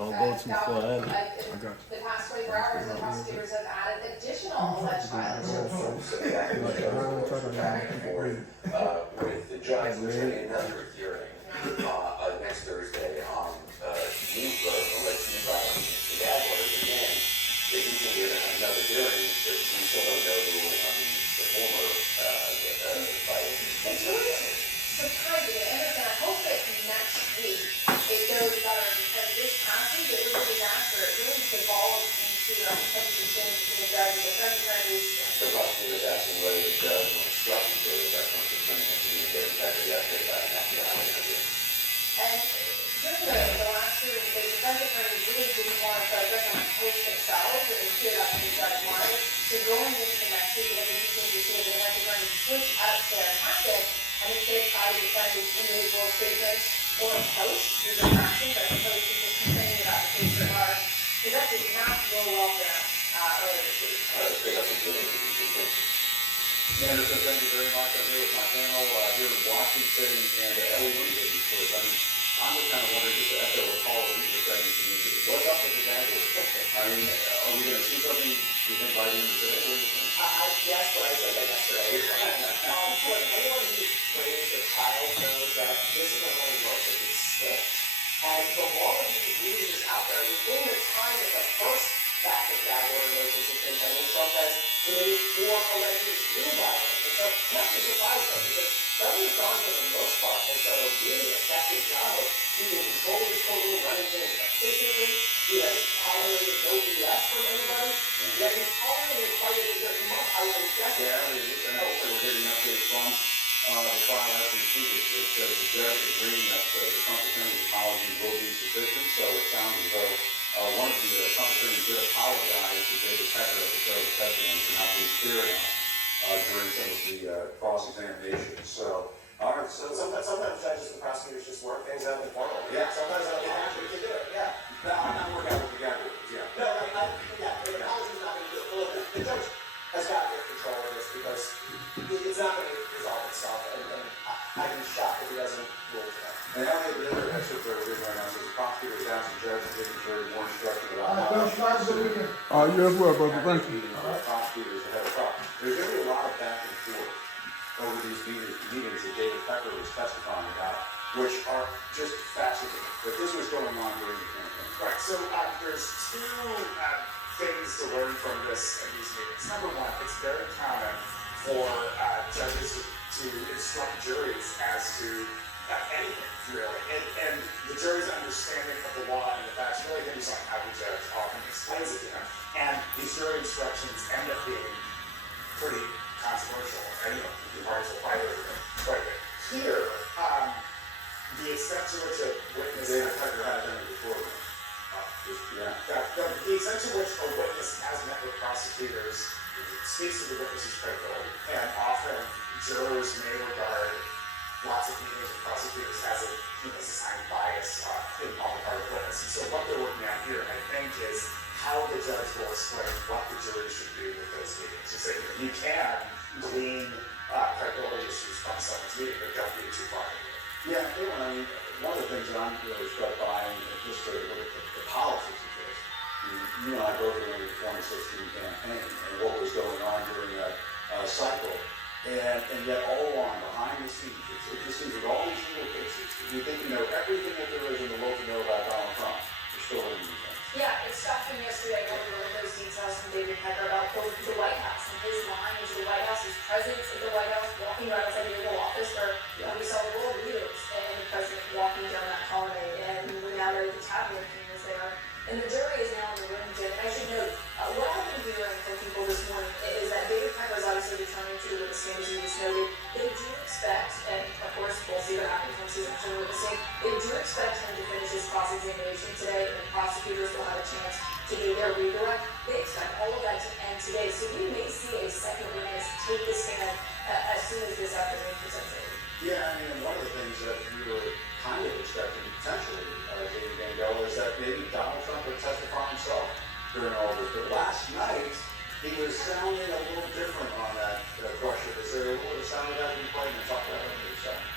Don't go too far in. The past 24 hours, the prosecutors have added additional alleged violations. Back and forth with the judge. There's going to be another hearing next Thursday on alleged new violations. The gag orders again. They continue another hearing. We still don't know the ruling on the former violations. It's really surprising, and I hope that next week it goes better because this passage, it was a disaster. It really devolved into a competition between the judge and the defense attorneys. The prosecutor is asking whether the judge will instruct the jury that comes to communicate better yesterday about an FBI interview. And during the last hearing, the defense attorneys really didn't want to focus on the case themselves, and they stood up and the judge wanted. So going into the next week, it was interesting to see the defense attorneys switch up their tactics and instead try to defend these individual statements or post through their actions as opposed to just complaining about the case at large. Because that did not go well for them earlier this week. Anderson, thank you very much. I'm here with my panel here in Washington and Ellie, what do you think first? I'm just kind of wondering, just to echo what Paul Reed was saying, what's up with the gag order? I mean, are we going to see something you think by the end of the day? What do you think? Yes, but I said that yesterday. Look, anyone who's raised a child knows that discipline only works if it's stiff. And the law of these rules is out there. I mean, in the time that the first batch of gag order notices has been pending, Trump has committed 4 alleged new violations. So nothing surprised them because President Donald, for the most part, has done a really effective job of keeping control of his courtroom, running things efficiently. He has tolerated no BS from anybody. Yet he's tolerated quite a bit of month. I would guess. Yeah, and also we're getting updates from the trial as we speak. It says the judge is agreeing that the Trump attorney's apology will be sufficient. So it sounds as though one of the Trump attorneys did apologize to David Pecker at the start of the testimony for not being clear enough during some of the cross-examination. So, all right, so sometimes judges and prosecutors just work things out informally. Yeah. Sometimes I don't think actually can do it. Yeah. no, I'm not working out with the gag orders. Yeah. No, yeah, the apology is not going to do it. Look, the judge has got to get control of this because it's not going to resolve itself, and I'd be shocked if he doesn't rule today. And how many of the other excerpts that we're reading right now says the prosecutor is asking the judge to give the jury more instruction about You as well, brother. Thank you. Prosecutors ahead of trial. There's going to be a lot of back and forth over these meetings that David Pecker was testifying about, which are just fascinating. But this was going on during the campaign. Right, so there's 2 things to learn from these meetings. Number one, it's very common for judges to instruct juries as to anything, really. And the jury's understanding of the law and the facts really hinges on how the judge often explains it to them. And these jury instructions end up being pretty controversial. And, the parties will fight over them quite a bit. Here, the extent to which a witness... David Pecker had done it before. Yeah. The extent to which a witness has met with prosecutors speaks to the witness's credibility. And often, jurors may regard lots of meetings with prosecutors as a assigned bias on the part of the witness. And so what they're working at here, I think, is how the judge will explain what the jury should do with those meetings. To say, you can glean credibility issues from someone's meeting, but don't be too far into it. Yeah, I mean, one of the things that I'm really struck by, and just to look at the politics of this, you and I both remember the 2016 campaign and what was going on during that cycle. And yet all along, behind the scenes, it just seems with all these legal cases, you think you know everything that there is in the world to know about Donald Trump. You're still in these things. Yeah, it stopped me yesterday going over those details from David Pecker about the White House and his line into the White House, his presence at the White House, walking right outside the Oval Office where we saw the world leaders and the president walking down that hallway, and we now know the cabinet team is there. And the jury is now in the room, Jim. And I should note, what I've been hearing from people this morning is that David Pecker is obviously determined to with the stand, as you just noted. They do expect, and of course we'll see what happens once he's actually witnessing, they do expect him to finish his cross-examination today, and the prosecutors will have a chance to do their redirect. They expect all of that to end today, so we may see a second witness take the stand as soon as this afternoon, potentially. Yeah, I mean, one of the things that we were kind of expecting potentially, David Gangel, is that maybe Donald Trump would testify himself during all this. But last night, he was sounding a little different on that question. Is there a little bit of sound of that we played and talk about it in a second?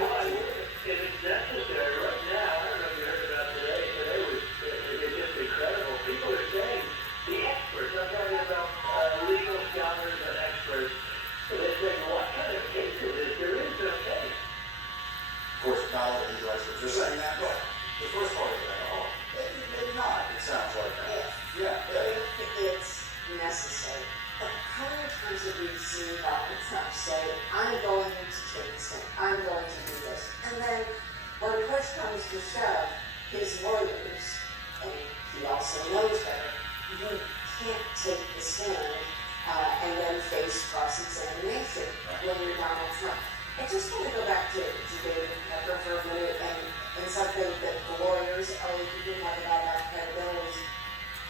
Well, if it's necessary right now, marketing director. You're saying that, but The first part of that, oh, maybe not, it sounds like that. Yeah, It's necessary. But how many times have we seen Donald Trump say, I'm going to take the stand, I'm going to do this? And then when push comes to shove, his lawyers, and he also knows better, you can't take the stand and then face cross-examination when you're Donald Trump. I just want to go back to David Pepper for a minute and something that the lawyers are people talk about credibility.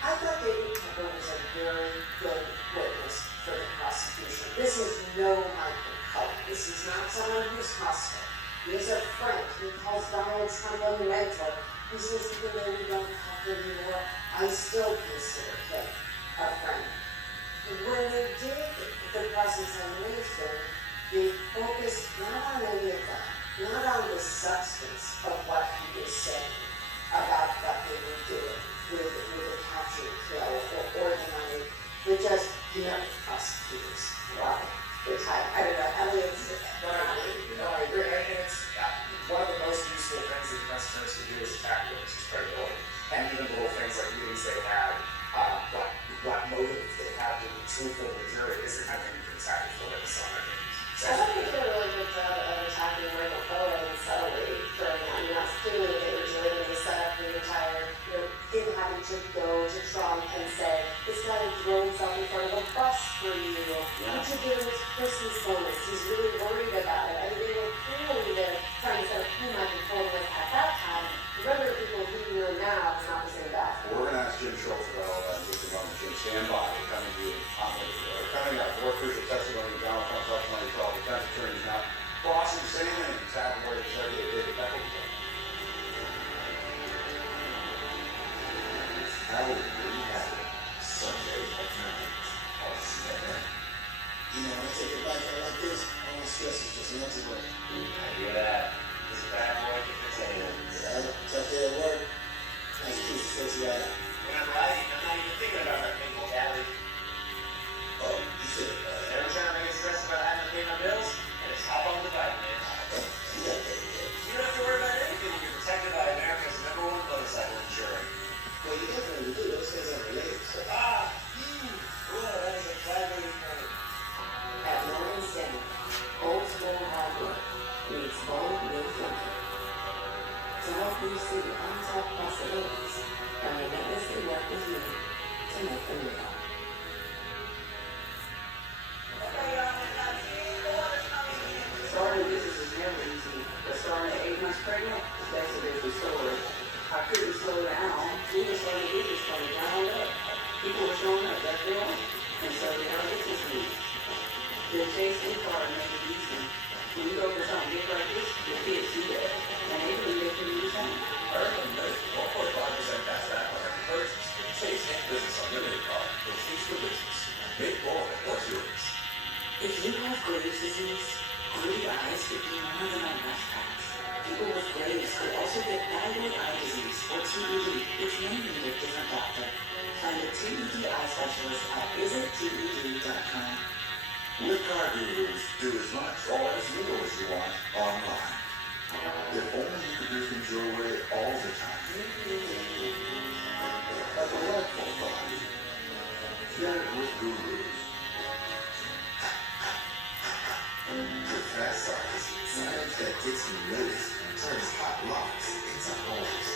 I thought David Pepper was a very good witness for the prosecution. This is no Michael Cohen. This is not someone who's hostile. He's a friend. He calls Donald Trump a mentor. He says, even though we don't talk anymore, I still consider him a friend. When they did the cross-examination, they focused not on any of that, not on the substance of what he was saying about what they were doing with the capture kill or the money, but just prosecutors. Why? The type, I don't know, Elliot's. No, I agree. And it's one of the most useful things that defense attorneys can do is attack witnesses' credibility. And even little things like meetings they had, what motive they had to be truthful to the jury is the kind of thing you can attack for witness on their case. I thought they did a really good job of attacking Michael Cohen subtly during that. I mean, that's clearly what they were doing. They set up the entire, him having to go to Trump and say, this guy is throwing himself in front of a bus for you. What you give him his Christmas bonus? He's really worried about it. I mean, they were clearly there trying to set up who Michael Cohen was at that time. The regular people who you know now is not the same guy. we're gonna ask Jim Schultz about all that in just a moment. Jim, stand by. Coming to you, coming up, more crucial testimony of Donald Trump's testimony trial. Defense attorneys now crossing same innings, tabloid executive David Pepper. How will we have it Sunday at 9 on CNN? You know, when I take a bike out like this, all my stress is just melted away. I hear that. This bad boy can continue. Yeah, tough day at work. Nice piece of sexy eye. When I'm riding, I'm not even thinking about that thing called Cali. Oh, you said, Every time I get stressed about having to pay my bills, I just hop on the bike, man. you got that, yeah. You don't have to worry about anything when you're protected by America's #1 motorcycle insurer. Well, you definitely do. Those things are related. So. Well, that is a clever thing. At Morgan Stanley, old school hard work meets bold new thinking. To help you see the untapped possibilities, and relentlessly work with you to make them real. Starting a business is never easy, but starting at 8 months pregnant, that's a different story. I couldn't slow down. We were starting to do this from the ground up. People were showing up, that's their own. And so they are business needs. The chasing car made it easy. When you go for something big like this, your kids see that. And they believe they can do the same. American Milk 1.5% cash back on encourages Chase and Business Unlimited card for Chase for Business. Make more than what's yours. If you have Graves' disease, glued eyes could be more than a rough patch. People with Graves could also get thyroid eye disease, or TED, which may need a different doctor. Find a TED eye specialist at visitted.com. With Car Gurus, do as much or as little as you want online. If only you could do things your way all the time. A delightful thought. Share it with Gurus. With fast size, science that gets you noticed and turns hot blocks into homes.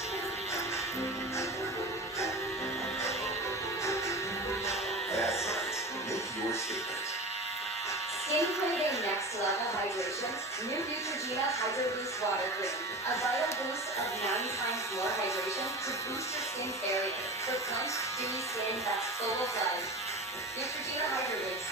Fast size, make your statement. Skin craving next level hydration? New Neutrogena Hydro Boost Water Cream. A vital boost of 9 times more hydration to boost your skin's barrier for clenched, dewy skin that's full of life. Neutrogena Hydro Boost.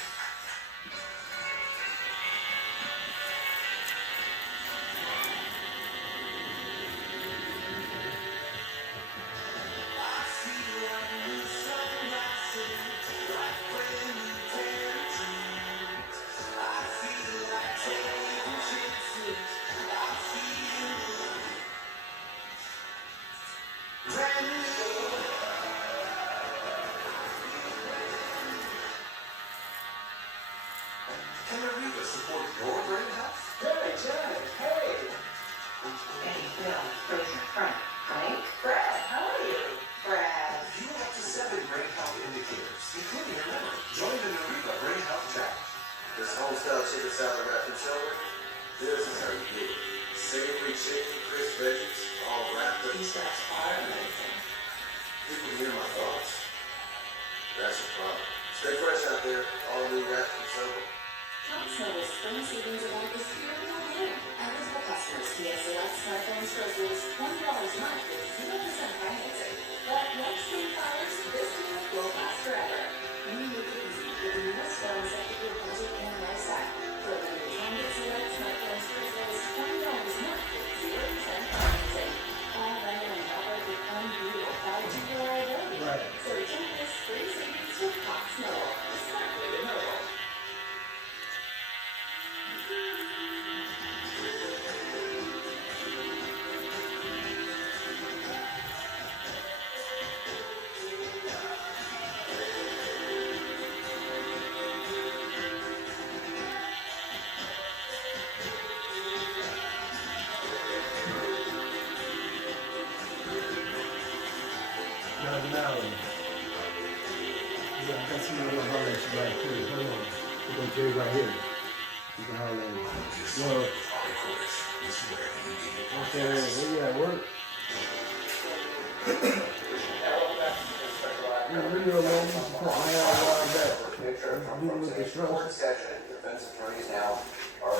salad wrapped in celery? This is how you do it. Savory chicken, crisp veggies, all wrapped up. These guys are amazing. People hear my thoughts. That's a problem. Stay fresh out there, all new wrapped in celery. Top Snow's spring savings event is here until June. Eligible customers can select smartphones groceries $20 a month with 0% financing. But like spring fires, this deal won't last forever. We make it easy with the newest phones that fit your budget and lifestyle. For a limited time, get select smartphones for as low as $20 a month with 0% financing. All rented and covered with unbeatable 5G reliability. Right. So get this free savings with Top Snow. The smart way to mobile. Now, you got somebody gonna holler at you right quick. Hold on. We're gonna Jay right here. You can holler at me. Well, okay, where you at work? Video man, you can put my eye right back. Picture from today's court session. Defense attorneys now are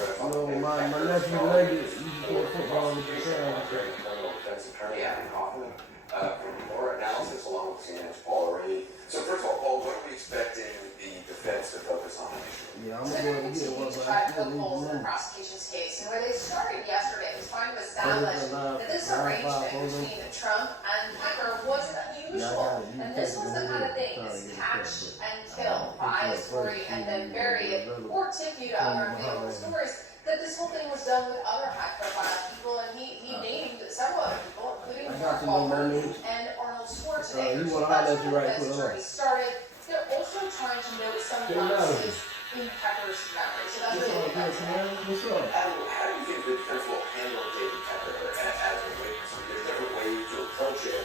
My nephew Leggett, you can play football with the crowd. criminal defense attorney Adam Kaufman from more analysis along with CNN's Paul Reed. So first of all, Paul, what are we expecting the defense to focus on initially? Yeah, I'm So gonna they're go going to and get continue one, to but try I to still poke need holes in the one. prosecution's case. And where they started yesterday was trying to establish that this arrangement between Trump and Pecker wasn't unusual. And this was the kind of thing, this catch and kill, buy a story and then bury it, or tip you to other unfavorable stories. That this whole thing was done with other high-profile people, and he named several other people, including Mark Wahlberg and Arnold Schwarzenegger. So that's where the defense attorney started. They're also trying to note some nuances in Pecker's memory. So that's really the next step. What's up? How do you think the defense will handle David Pecker as a witness? There's different ways to approach it.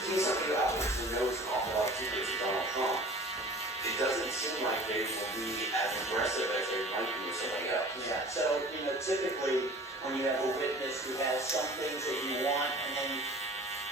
He's somebody who obviously knows an awful lot of secrets of Donald Trump. It doesn't seem like they will be as aggressive as they might be with somebody else. Yeah, so, typically, when you have a witness who has some things that you want, and then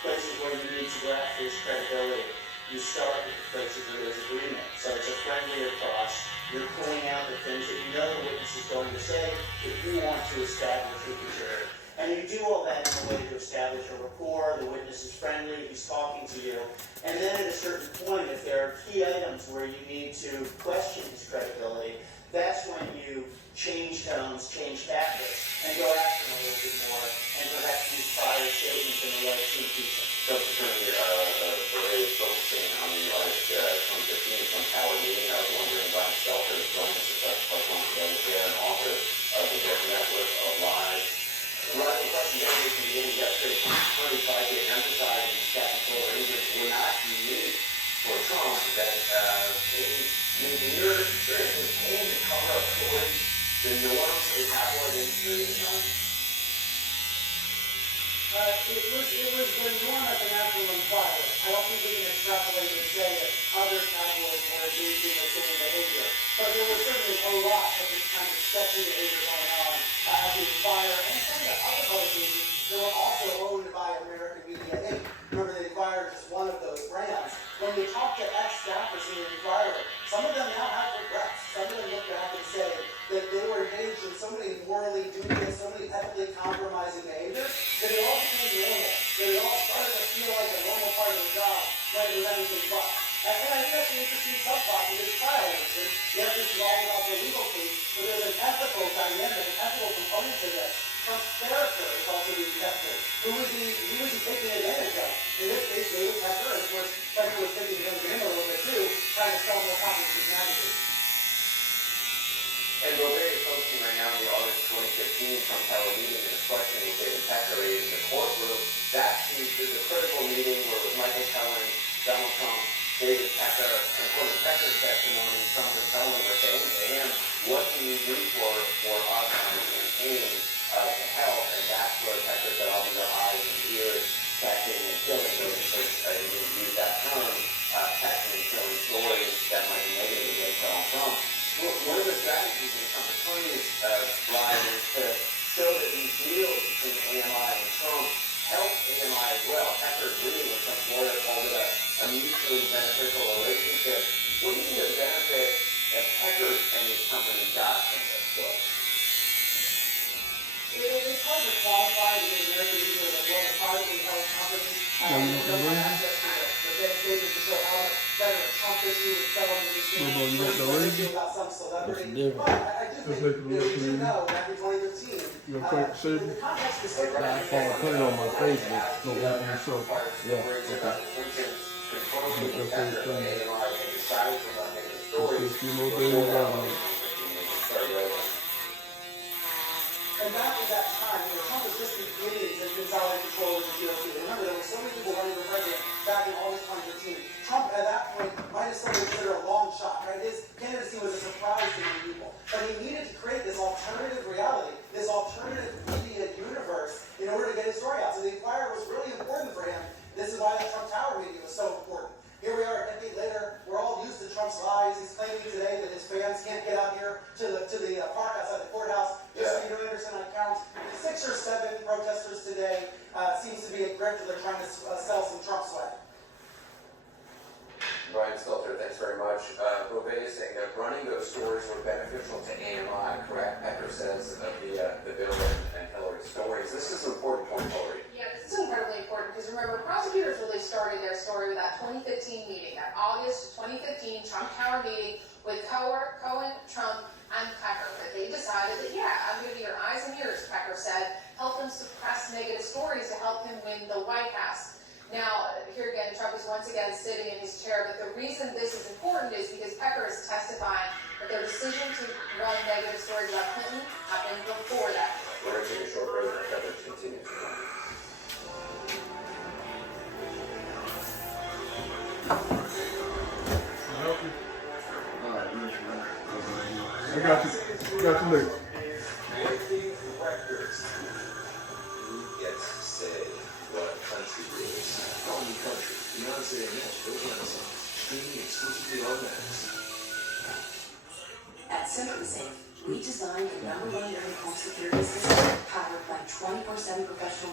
places where you need to go after his credibility, you start with the places where there's agreement. So it's a friendly approach. You're pulling out the things that you know the witness is going to say that you want to establish with the jury. And you do all that in a way to establish a rapport, the witness is friendly, he's talking to you. And then at a certain point, if there are key items where you need to question his credibility, that's when you change tones, change tactics, and go after him a little bit more, and perhaps use prior statements in a way to impeach him. Justice Attorney Barrett is focusing on the August 2015 Trump Tower meeting. I was wondering, Brian Stelter is joining us at Parkland Together, and author of the book Network of Lies. The rising question delegation began yesterday. Attorney tried to emphasize that Capitol arrangements were not unique for Trump, that in your experience was paid to cover up stories, the norms of the tabloid industry at the time? It was the norm at the National Enquirer. I don't think we can extrapolate and say that other tabloids were engaging the same behavior. But there was certainly a lot of this kind of sketchy behavior going on at the Enquirer and some of the other publications that were also owned by American Media Inc. Remember, the Enquirer is just one of those brands. When you talk to ex-staffers in the Enquirer, some of them now have regrets. Some of them look back and say that they were engaged in so many morally dubious, so many ethically compromising behavior, that it all became normal. That it all started to feel like a normal part of the job when it was anything but. And I think that's an interesting subplot in this trial, Richard. Yes, this is all about the legal case, but there's an ethical dynamic, an ethical component to this. Trump's character is also being tested. Who was he taking advantage of? In this case, David Pecker, and of course, Pecker was taking advantage of him a little bit too, trying to sell more copies of his magazine. And Beauvais is focusing right now on the August 2015 Trump Tower meeting and is questioning David Pecker in the courtroom. That is a critical meeting where it was Michael Cohen, Donald Trump, David Pecker, and according to Pecker's testimony, Trump is telling him or saying to him, what can you do for us on the campaign to help? And that's where Pecker said, I'll be your eyes and ears, catching and killing those, he didn't use that term, catching and killing stories that might be negative against Donald Trump. One of the strategies of the Trump attorneys mutually beneficial relationship. What do you think the benefit that Pecker and his company got from this book? It's hard to qualify because American Eagle is one of the privately held companies. No one access to the pages to show how much better a Trump issue would sell on the You want the ring? about some celebrity. different. But I do Let's think, make it you look do clean. know, back in 2015, You gonna take the shape? in the context of the I follow, put it on my Facebook. No, that one show. Yeah, Stories okay. about Clinton's confronting Get that Pecker first thing. and AMI and decided to run the Just stories. a few more days out. And back at that time, Trump was just beginning to consolidate control of the GOP. Remember, there were so many people running for president back in August 2015. Trump, at that point, might have still considered a long shot, right? His candidacy was a surprise to many people. But he needed to create this alternative reality, this alternative media universe in order to get his story out. So the Inquirer was really important for him. This is why that Trump Tower meeting was so important. Here we are a decade later, we're all used to Trump's lies. He's claiming today that his fans can't get out here to the park outside the courthouse. Just so you know, Anderson, I count 6 or 7 protesters today. Seems to be a grip that they're trying to sell some Trump swag. Brian Stelter, thanks very much. Beauvais is saying that running those stories were beneficial to AMI, correct? Pecker says of the Bill and Hillary stories. This is an important point, Hillary. Yeah, this is incredibly important because remember, prosecutors really started their story with that 2015 meeting, that August 2015 Trump Tower meeting with Cohen, Trump, and Pecker. That they decided that, yeah, I'm going to be your eyes and ears, Pecker said, help him suppress negative stories to help him win the White House. Now, here again, Trump is once again sitting in his chair, but the reason this is important is because Pecker is testifying that their decision to run negative stories about Clinton happened before that. We're going to take a short break and coverage continues. I got you. Got you later. Breaking records. Who gets to say what country is? Not only country. Beyonce and Nashville Renaissance. Streaming exclusively on Max. At SimpliSafe, we designed a #1 home security system powered by 24/7 professional